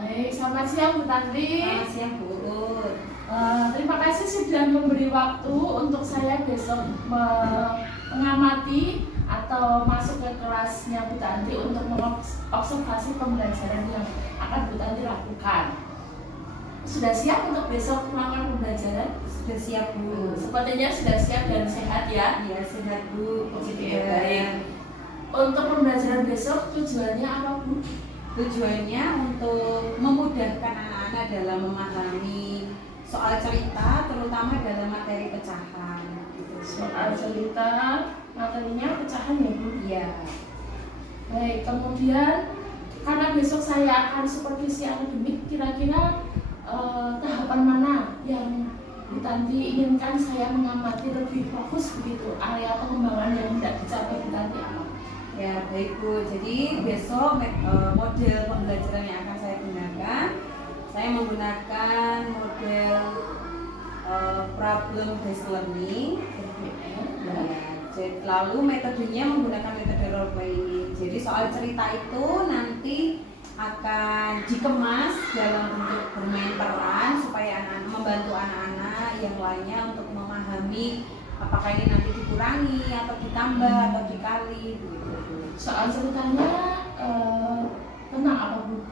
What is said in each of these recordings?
Baik, selamat siang Bu Tanti. Selamat siang Bu. Terima kasih sudah memberi waktu untuk saya besok mengamati atau masuk ke kelasnya Bu Tanti untuk mengobservasi pembelajaran yang akan Bu Tanti lakukan. Sudah siap untuk besok melakukan pembelajaran? Sudah siap Bu. Sepertinya sudah siap dan sehat ya? Iya sehat Bu. Oke, baik. Untuk pembelajaran besok tujuannya apa Bu? Tujuannya untuk memudahkan anak-anak dalam memahami soal cerita, terutama dalam materi pecahan. Gitu. Soal cerita, materinya pecahan ya Bu? Iya. Baik, kemudian karena besok saya akan supervisi akademik, kira-kira tahapan mana yang Bu Tanti inginkan saya mengamati lebih fokus begitu, area pengembangan yang tidak dicapai Bu Tanti apa? Ya baik Bu, jadi besok model pembelajaran yang akan saya gunakan, saya menggunakan model problem based learning. Lalu metodenya menggunakan metode role playing. Jadi soal cerita itu nanti akan dikemas dalam bentuk bermain peran supaya anak-anak membantu anak-anak yang lainnya untuk memahami apakah ini nanti dikurangi atau ditambah atau dikali begitu. Soal ceritanya tentang apa Bu?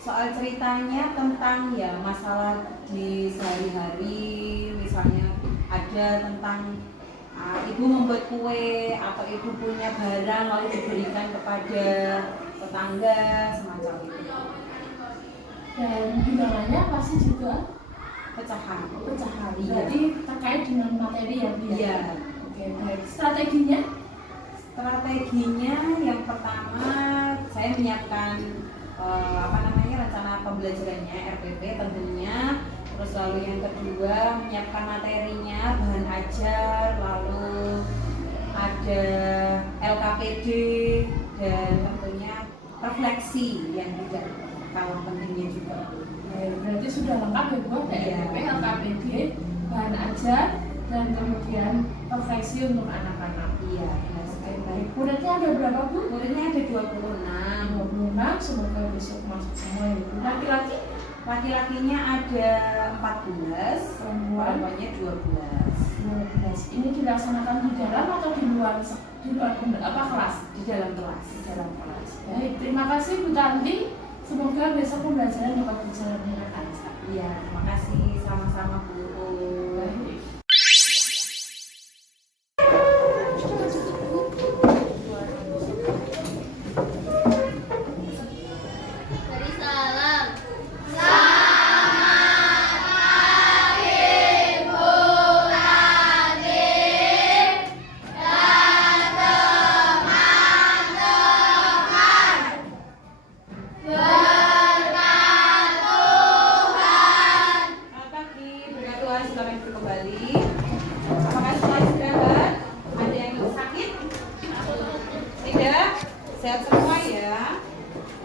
Soal ceritanya tentang ya masalah di sehari-hari, misalnya ada tentang ibu membuat kue atau ibu punya barang lalu diberikan kepada tetangga semacam itu. Dan bilangannya pasti juga Pecahan. pecahan. Iya. Berarti terkait dengan materi ya Bu? Iya. Oke, baik. Strateginya? Strateginya yang pertama saya menyiapkan rencana pembelajarannya RPP tentunya, terus lalu yang kedua menyiapkan materinya, bahan ajar, lalu ada LKPD dan tentunya refleksi yang tidak kalah pentingnya juga. Berarti sudah lengkap ya Bu, ada Iya. RPP, LKPD, bahan ajar, dan kemudian refleksi untuk anak-anak. Iya. Baik, muridnya ada berapa Bu? Muridnya ada 26. 26, semoga besok masuk semua ya Bu. Laki-laki? Laki-lakinya ada 14, perempuannya 12. 12. Ini dilaksanakan di dalam atau di luar kelas? Di dalam kelas. Di dalam kelas. Baik, terima kasih Bu Tanti. Semoga besok pembelajaran dapat berjalan dengan lancar. Iya, terima kasih. Sama-sama Bu. Baik. Kembali. Apakah setelah istirahat ada yang sakit? Tidak? Sehat semua ya?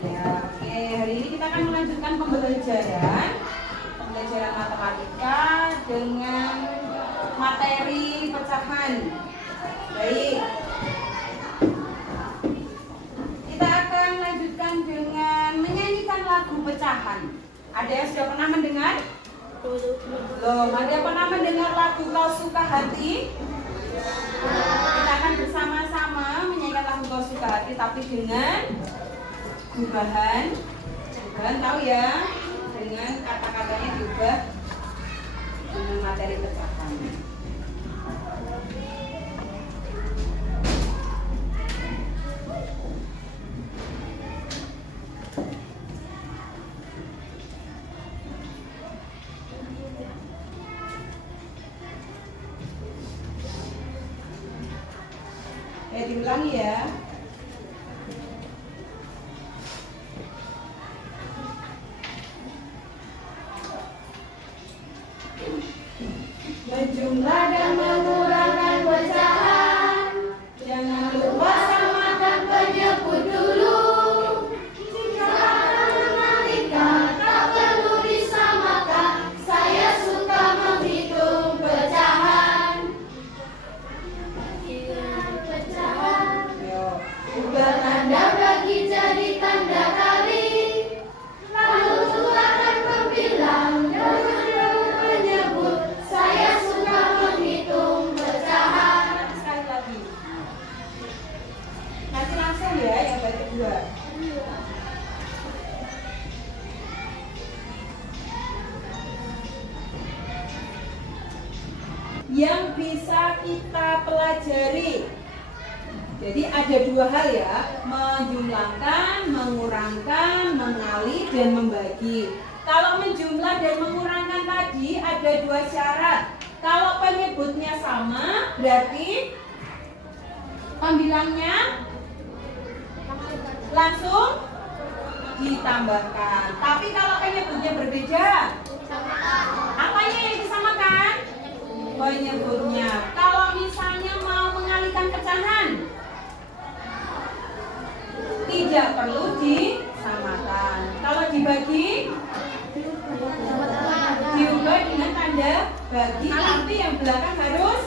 Ya, oke. Hari ini kita akan melanjutkan pembelajaran matematika dengan materi pecahan. Baik. Kita akan lanjutkan dengan menyanyikan lagu pecahan. Ada yang sudah pernah mendengar? Loh, ada yang pernah mendengar lagu Kau Suka Hati? Kita akan bersama-sama menyanyikan lagu Kau Suka Hati, tapi dengan gubahan tahu ya, dengan kata-katanya diubah dengan materi pecahan. Diulangi ya. menjumlah dan mengurangkan pecahan. Jangan lupa samakan penyebut dulu. Jika akan mengalihkan, tak perlu disamakan. Saya suka menghitung pecahan. Pecahan. Ubah tanda bagi jadi tanda kali. Lalu tukarkan pembilang dengan menyebut. Saya suka menghitung pecahan. Sekali lagi. Nanti langsung ya yang baik kedua. Yang bisa kita pelajari. Jadi ada dua hal ya, menjumlahkan, mengurangkan, mengali, dan membagi. Kalau menjumlah dan mengurangkan tadi ada dua syarat. Kalau penyebutnya sama, berarti pembilangnya langsung ditambahkan. Tapi kalau penyebutnya berbeda, apanya yang disamakan? Penyebutnya. Kalau misalnya mau mengalihkan pecahan, tidak perlu disamakan. Kalau dibagi, diubah dengan tanda bagi, tapi yang belakang harus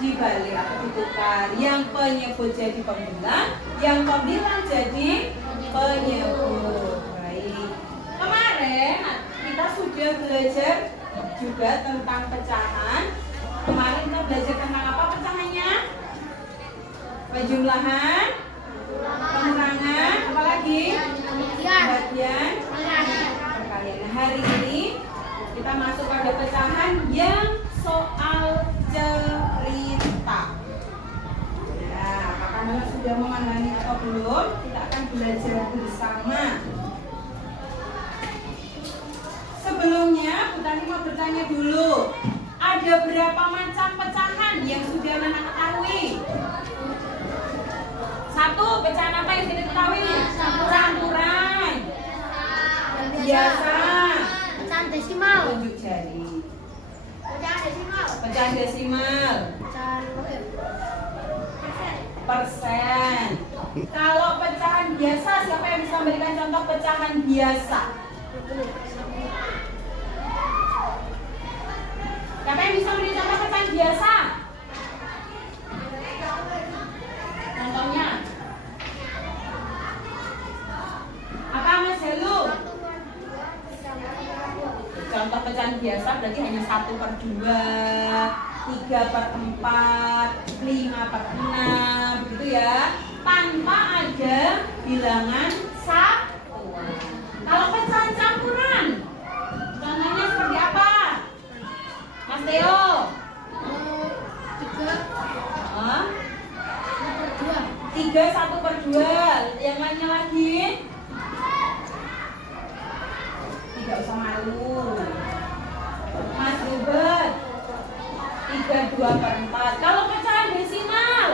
dibalik atau ditukar. Yang penyebut jadi pembilang, yang pembilang jadi penyebut. Baik. Kemarin kita sudah belajar juga tentang pecahan. Kemarin kita belajar tentang apa pecahannya? Penjumlahan, pengurangan, apalagi? Bagian perkalian. Nah, hari ini kita masuk pada pecahan yang soal cerita. Nah, apakah Mama sudah memahami atau belum? Kita akan belajar bersama. Sebelumnya, Bu Tani mau bertanya dulu. Ada berapa macam pecahan yang sudah Nana ketahui? Satu, pecahan apa yang sudah diketahui? Campuran. Biasa. Pecahan desimal. Tunjuk jari. Pecahan desimal. Pecahan desimal. Pecahan Persen. Kalau pecahan biasa, siapa yang bisa memberikan contoh pecahan biasa? Siapa yang bisa memberi contoh pecahan biasa? Contohnya apa Mas Helu? Contoh pecahan biasa berarti hanya 1/2, 3/4, 5/6, begitu ya, tanpa ada bilangan satuan. Kalau pecahan campuran, contohnya seperti apa? Mas Theo? 3 1/2. Yang lainnya lagi? Tidak usah malu. Mas Ruben 3 2/4. Kalau pecahan desimal,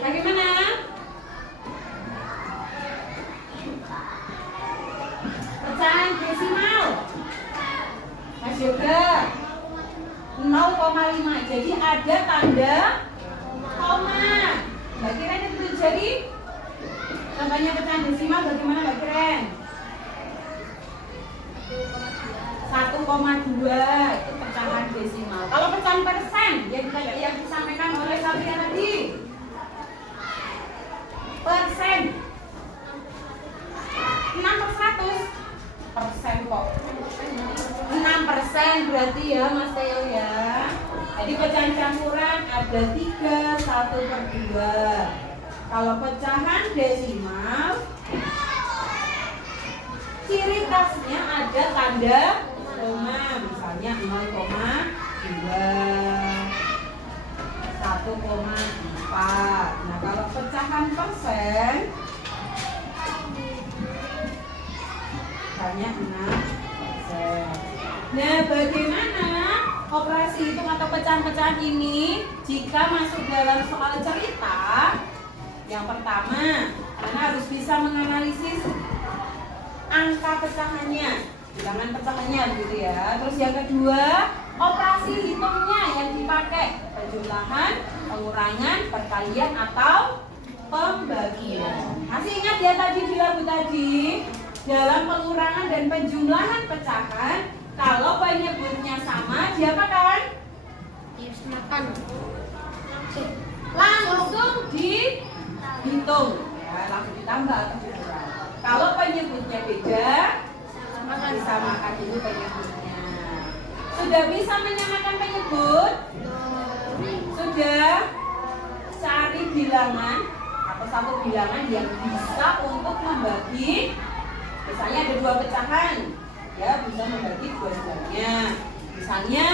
bagaimana? Pecahan desimal Mas Yoga 0,5. Jadi ada tanda koma. Mbak Kiren itu jadi contohnya pecahan desimal bagaimana Mbak Kiren? 1,2 itu pecahan desimal. Kalau pecahan persen yang disampaikan oleh Satria tadi, persen 6/100 persen kok. 6% berarti ya Mas Theo ya. Jadi pecahan campuran ada 3 1/2. Kalau pecahan desimal, ciri khasnya ada tanda koma, misalnya 0,2, 1,4. Nah, kalau pecahan persen hanya 6%. Nah, bagaimana operasi hitung atau pecahan-pecahan ini jika masuk dalam soal cerita, yang pertama, kalian harus bisa menganalisis angka pecahannya, bilangan pecahannya gitu ya. Terus yang kedua, operasi hitungnya yang dipakai, penjumlahan, pengurangan, perkalian atau pembagian. Masih ingat ya tadi di lagu tadi, dalam pengurangan dan penjumlahan pecahan, kalau penyebutnya sama, diapakan? Dimusnahkan. Langsung dihitung, ya, langsung ditambah atau dikurang. Kalau penyebutnya beda, disamakan dulu penyebutnya. Sudah bisa menyamakan penyebut? Sudah? Cari bilangan atau satu bilangan yang bisa untuk membagi. Misalnya ada 2 pecahan, ya bisa membagi 2-duanya. Misalnya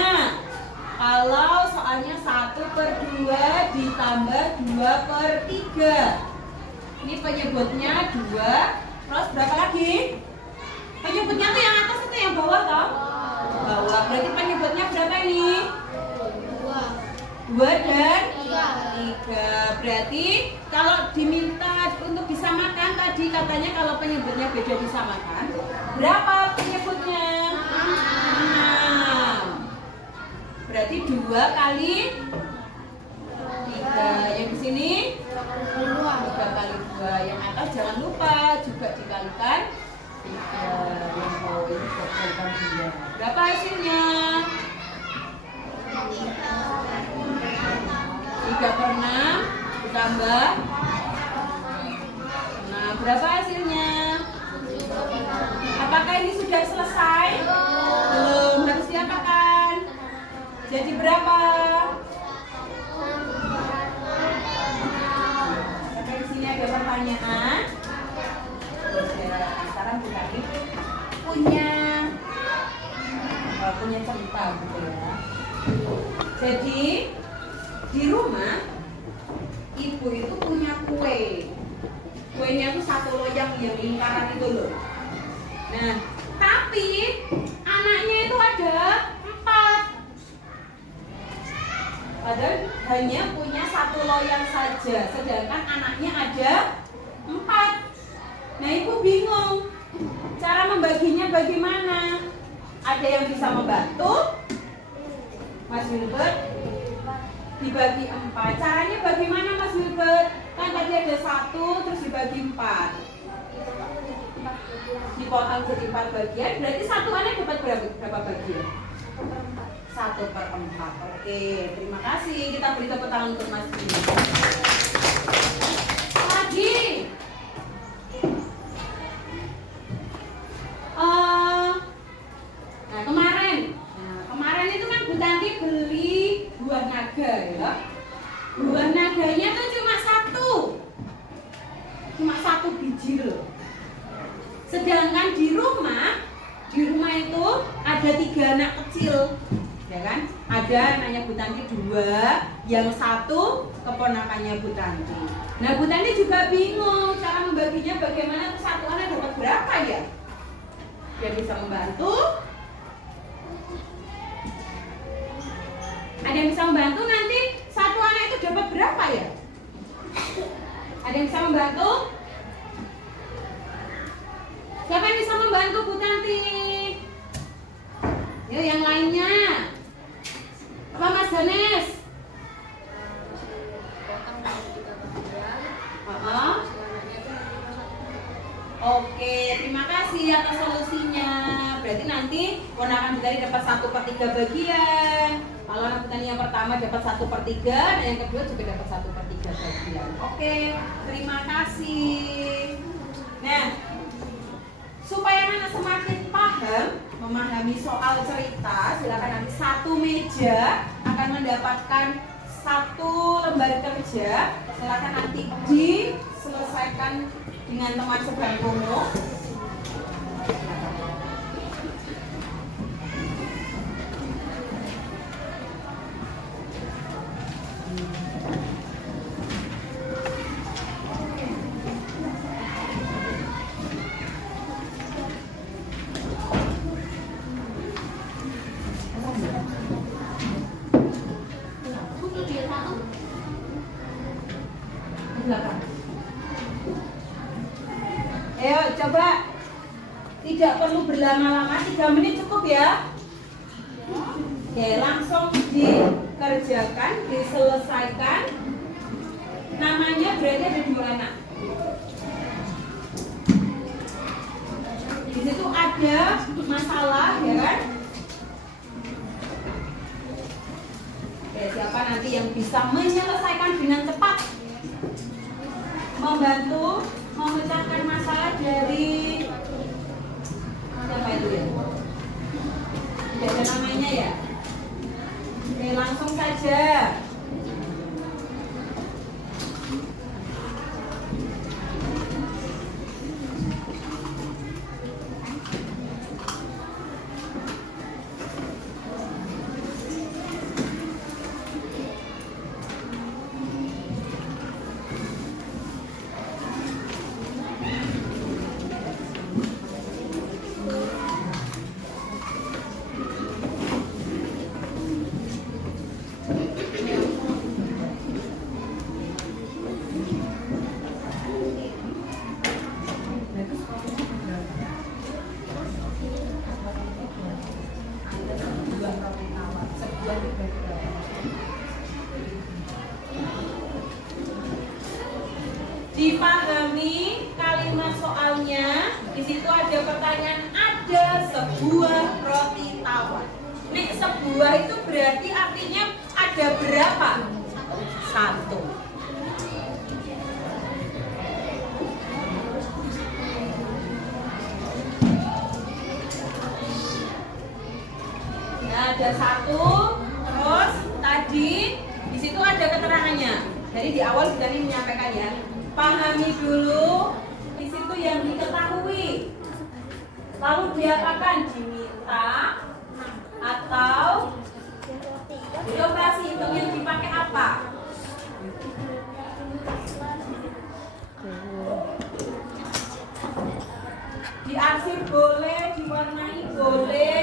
kalau soalnya 1/2 ditambah 2/3, ini penyebutnya 2, terus berapa lagi? Penyebutnya tuh yang atas itu yang bawah toh? Bawah, berarti penyebutnya berapa ini? 2 dan 3. Berarti kalau diminta untuk disamakan tadi katanya kalau penyebutnya beda disamakan, berapa penyebutnya? 6. Berarti 2 kali 3. Yang di sini 3 kali 2. Yang atas jangan lupa juga dikalikan 3. Yang bawah ini juga dikalikan 2. Berapa hasilnya? 3/6 ditambah 6. Berapa hasilnya? Apakah ini sudah selesai? Belum, harus diapakan? Jadi berapa? Oke, di sini ada pertanyaan. Terus ya, sekarang kita punya cerita gitu ya. Jadi di rumah ibu itu punya kue. Kuenya itu 1 loyang yang lingkaran itu loh. Nah, tapi anaknya itu ada 4. Padahal hanya punya 1 loyang saja, sedangkan anaknya ada 4. Nah, ibu bingung cara membaginya bagaimana. Ada yang bisa membantu? Mas Wilbert? Dibagi 4. Caranya bagaimana Mas Wilbert? Kan tadi ada 1 terus dibagi 4. Dipotong jadi 4 bagian, berarti satuannya dapat berapa bagian? 1/4. Oke, terima kasih. Kita beri tepuk tangan untuk Mas Wilbert. Lagi. Kemarin itu kan Bu Tanti beli buah naga ya. Buah naganya tuh cuma satu biji loh. Sedangkan di rumah itu ada 3 anak kecil, ya kan? Ada anaknya Bu Tanti 2, yang 1 keponakannya Bu Tanti. Nah, Bu Tanti juga bingung cara membaginya bagaimana tuh satu anak dapat berapa ya? Dia bisa membantu? Ada yang bisa membantu nanti satu anak itu dapat berapa ya? Ada yang bisa membantu? Siapa yang bisa membantu Bu Tanti? Yuk yang lainnya. Apa Mas Ganes? Oke, terima kasih atas solusinya. Berarti nanti ponakan Bu Tanti dapat 1/3 bagian. Kalau anak Bu Tanti yang pertama dapat 1/3, dan yang kedua juga dapat 1/3 bagian. Oke, terima kasih. Nah, supaya anak semakin paham memahami soal cerita, silakan nanti satu meja akan mendapatkan 1 lembar kerja. Silakan nanti diselesaikan dengan teman sebangkumu. berlama-lama, 3 menit cukup ya. Oke, langsung dikerjakan, diselesaikan. Namanya berarti ada 2 anak. Di situ ada masalah, ya kan? Oke, siapa nanti yang bisa menyelesaikan dengan cepat? Membantu memecahkan masalah dari siapa itu ya? Tidak ada namanya ya? Oke, langsung saja. Dipahami kalimat soalnya. Di situ ada pertanyaan, ada sebuah roti tawar. Nek sebuah itu berarti artinya ada berapa? 1. Nah, ada 1. Terus tadi di situ ada keterangannya. Jadi di awal kita ini menyampaikan ya. Pahami dulu di situ yang diketahui. Lalu diapakan? Diminta atau di operasi hitung yang dipakai apa? Diarsip boleh, diwarnai boleh.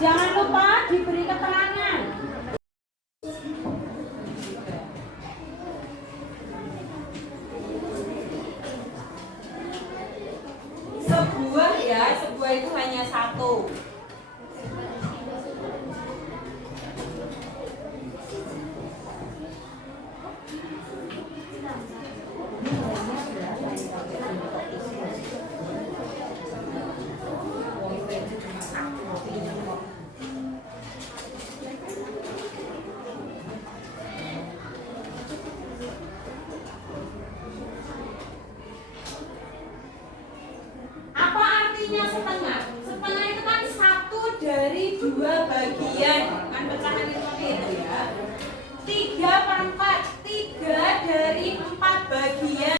Jangan lupa diberi keterangan. Sebuah ya, sebuah itu hanya 1. Setengah. Setengah itu kan 1 dari 2 bagian. Kan pecahan seperti itu ya. 3/4. 3 dari 4 bagian.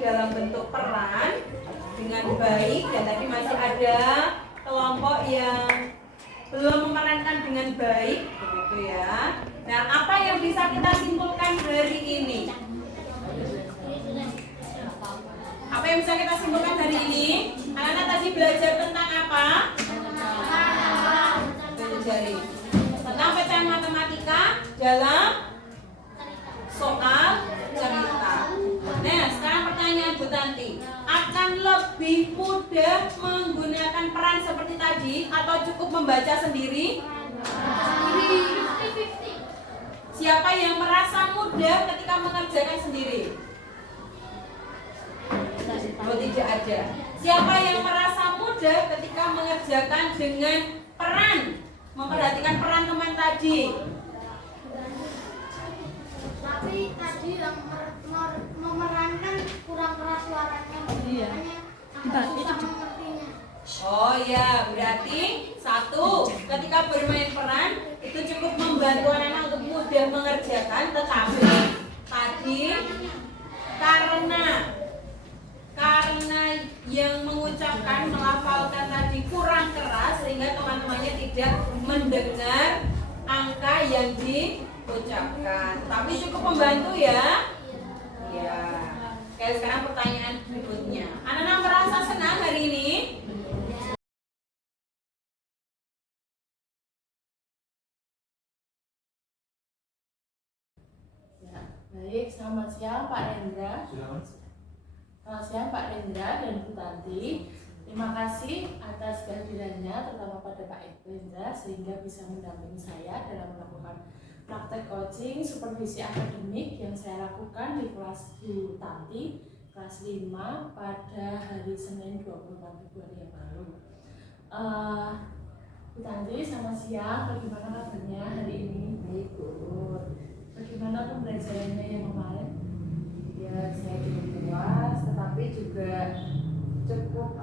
Dalam bentuk peran dengan baik, dan tadi masih ada kelompok yang belum memerankan dengan baik, begitu ya. Nah, apa yang bisa kita simpulkan dari ini? Apa yang bisa kita simpulkan dari ini? Anak-anak tadi belajar tentang apa? Pelajari tentang pecahan matematika dalam soal cerita. Nah, sekarang pertanyaan Bu Tanti, akan lebih mudah tadi atau cukup membaca sendiri? Siapa yang merasa mudah ketika mengerjakan sendiri? Oh, tidak ada. Siapa yang merasa mudah ketika mengerjakan dengan peran? Memperhatikan peran teman tadi. Tapi tadi yang memerankan kurang keras suaranya. Iya. Makanya agak susah mengertinya. Oh ya, berarti satu, ketika bermain peran itu cukup membantu anak-anak untuk mudah mengerjakan, tetapi tadi karena yang mengucapkan, melafalkan tadi kurang keras sehingga teman-temannya tidak mendengar angka yang diucapkan. Tapi cukup membantu ya. Ya. Oke, sekarang pertanyaan berikutnya. Anak-anak merasa senang hari ini? Ya, baik, selamat siang Pak Rendra. Selamat siang Pak Rendra dan Bu Tanti. Terima kasih atas kehadirannya, terutama pada Pak Rendra sehingga bisa mendampingi saya dalam melakukan praktek coaching supervisi akademik yang saya lakukan di kelas Bu Tanti, kelas 5 pada hari Senin 24 Februari yang lalu. Bu Tanti, selamat siang. Bagaimana kabarnya hari ini? Baik, Bu. Bagaimana pembelajarannya yang kemarin? Ya, saya cukup puas, tetapi juga cukup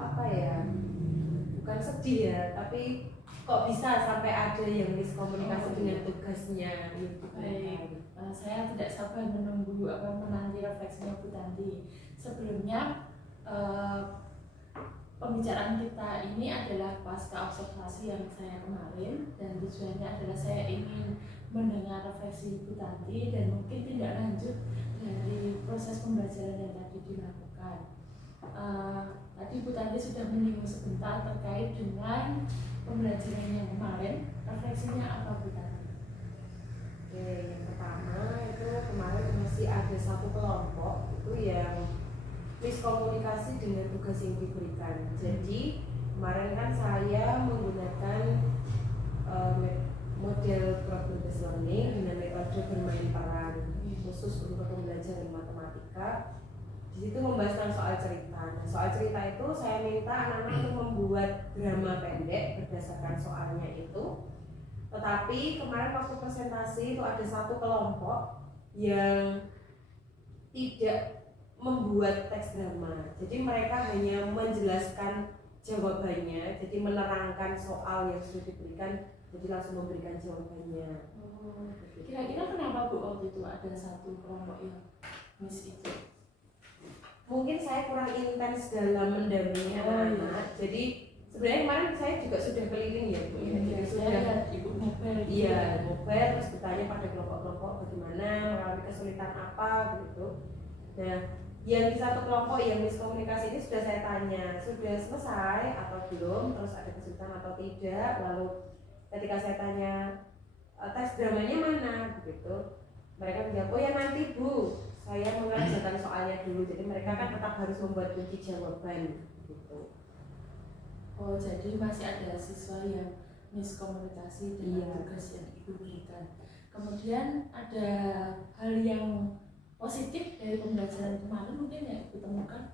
bukan sedih ya, tapi kok bisa sampai ada yang miskomunikasi dengan tugasnya gitu. Baik, saya tidak sabar menanti refleksinya Bu Tanti. Sebelumnya pembicaraan kita ini adalah pasca observasi yang saya kemarin, dan tujuannya adalah saya ingin mendengar refleksi Bu Tanti dan mungkin tindak lanjut dari proses pembelajaran yang tadi dilakukan. Tadi Bu Tanti sudah menyinggung sebentar terkait dengan pembelajaran yang kemarin. Refleksinya apa Bu Tanti? Oke, yang pertama itu kemarin masih ada satu kelompok itu yang miskomunikasi dengan tugas yang diberikan. Jadi kemarin kan saya menggunakan model problem based learning dengan metode bermain peran khusus untuk pembelajaran matematika. Di situ membahas tentang soal cerita. Nah, soal cerita itu saya minta anak-anak untuk membuat drama pendek berdasarkan soalnya itu. Tetapi kemarin waktu presentasi itu ada satu kelompok yang tidak membuat teks drama. Jadi mereka hanya menjelaskan jawabannya, jadi menerangkan soal yang sudah diberikan, jadi langsung memberikan jawabannya. Kira-kira kenapa Bu waktu itu ada satu kelompok yang miss itu? Mungkin saya kurang intens dalam mendampingi anak-anak. Jadi sebenarnya kemarin saya juga sudah keliling ya Bu. Jadi sudah Ibu mobile. iya mobile, terus bertanya pada kelompok-kelompok bagaimana mengalami kesulitan apa gitu. Nah, yang di satu kelompok yang miskomunikasi ini sudah saya tanya, sudah selesai atau belum, terus ada kesulitan atau tidak. Lalu ketika saya tanya tes dramanya mana begitu, mereka menjawab, oh ya nanti Bu, saya mengerjakan soalnya dulu. Jadi mereka kan tetap harus membuat kunci jawaban gitu. Oh, jadi masih ada siswa yang miskomunikasi dengan tugas yang Ibu berikan. Kemudian ada hal yang positif dari pembelajaran kemarin mungkin yang Ibu temukan?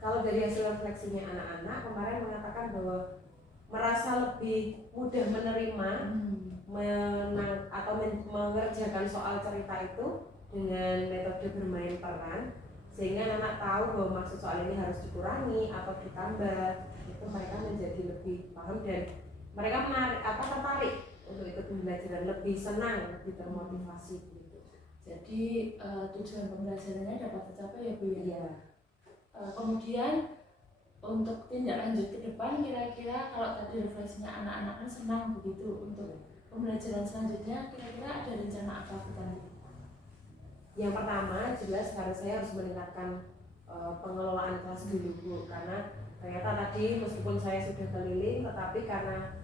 Kalau dari hasil refleksinya anak-anak kemarin mengatakan bahwa merasa lebih mudah menerima mengerjakan soal cerita itu dengan metode bermain peran, sehingga anak tahu bahwa maksud soal ini harus dikurangi atau ditambah. Itu mereka menjadi lebih paham dan mereka tertarik untuk ikut pembelajaran, lebih senang, lebih termotivasi gitu. Jadi tujuan pembelajarannya dapat tercapai ya Bu ya? Iya. Kemudian untuk tindak lanjut ke depan, kira-kira kalau tadi refleksinya anak-anak kan senang begitu, untuk pembelajaran selanjutnya kira-kira ada rencana apa Bu Tanti? Yang pertama jelas harus saya harus meningkatkan pengelolaan kelas dulu Bu, karena ternyata tadi meskipun saya sudah keliling, tetapi karena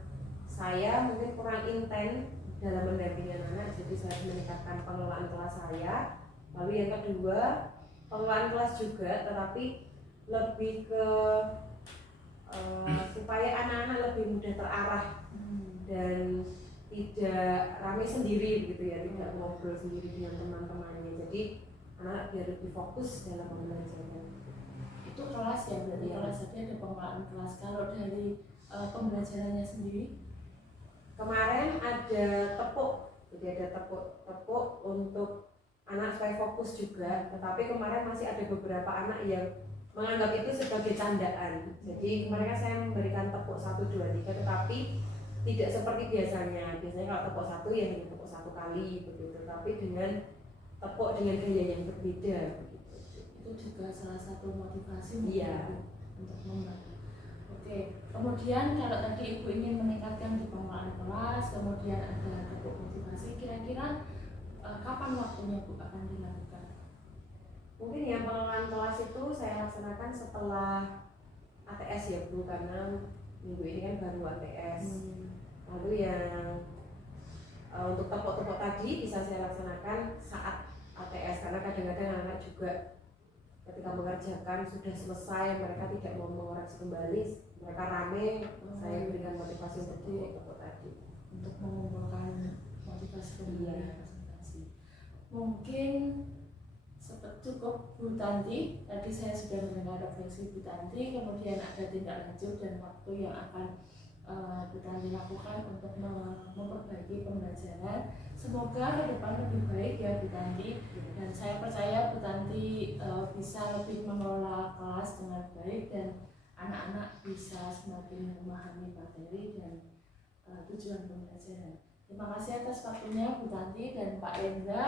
saya mungkin kurang intens dalam mendampingi anak-anak, jadi saya harus meningkatkan pengelolaan kelas saya. Lalu yang kedua, pengelolaan kelas juga, tetapi lebih ke supaya anak-anak lebih mudah terarah dan tidak ramai sendiri gitu ya, tidak ngobrol sendiri dengan teman-temannya. Jadi anak biar lebih fokus dalam pembelajaran. Itu kelas ya, berarti kelas tadi ada pengelolaan kelas. Kalau dari pembelajarannya sendiri Kemarin ada tepuk, jadi ada tepuk untuk anak supaya fokus juga. Tetapi kemarin masih ada beberapa anak yang menganggap itu sebagai candaan. Jadi kemarin kan saya memberikan tepuk 1, 2, 3, tetapi tidak seperti biasanya. Biasanya kalau tepuk 1 ya hanya tepuk 1 kali begitu. Tapi dengan tepuk dengan gaya yang berbeda begitu. itu juga salah satu motivasi Iya. untuk membantu. Oke, kemudian kalau tadi Ibu ingin meningkatkan di pengelolaan kelas, kemudian ada tepuk motivasi, kira-kira kapan waktunya Bu akan dilakukan? Mungkin yang pengelolaan kelas itu saya laksanakan setelah ATS ya Bu, karena minggu ini kan baru ATS. Lalu yang untuk tepuk-tepuk tadi bisa saya laksanakan saat ATS, karena kadang-kadang anak juga ketika mengerjakan sudah selesai, mereka tidak mau mengoreksi kembali, mereka rame, saya berikan motivasi untuk tepuk tadi Untuk mengumpulkan motivasi kembali Iya. presentasi. Mungkin cukup Bu Tanti. Tadi saya sudah mendengar refleksi Bu Tanti, kemudian ada tindak lanjut dan waktu yang akan Bu Tanti lakukan untuk memperbaiki pembelajaran. Semoga ke depan lebih baik ya Bu Tanti, dan saya percaya Bu Tanti bisa lebih mengelola kelas dengan baik dan anak-anak bisa semakin memahami materi dan tujuan pembelajaran. Terima kasih atas waktunya Bu Tanti dan Pak Endra.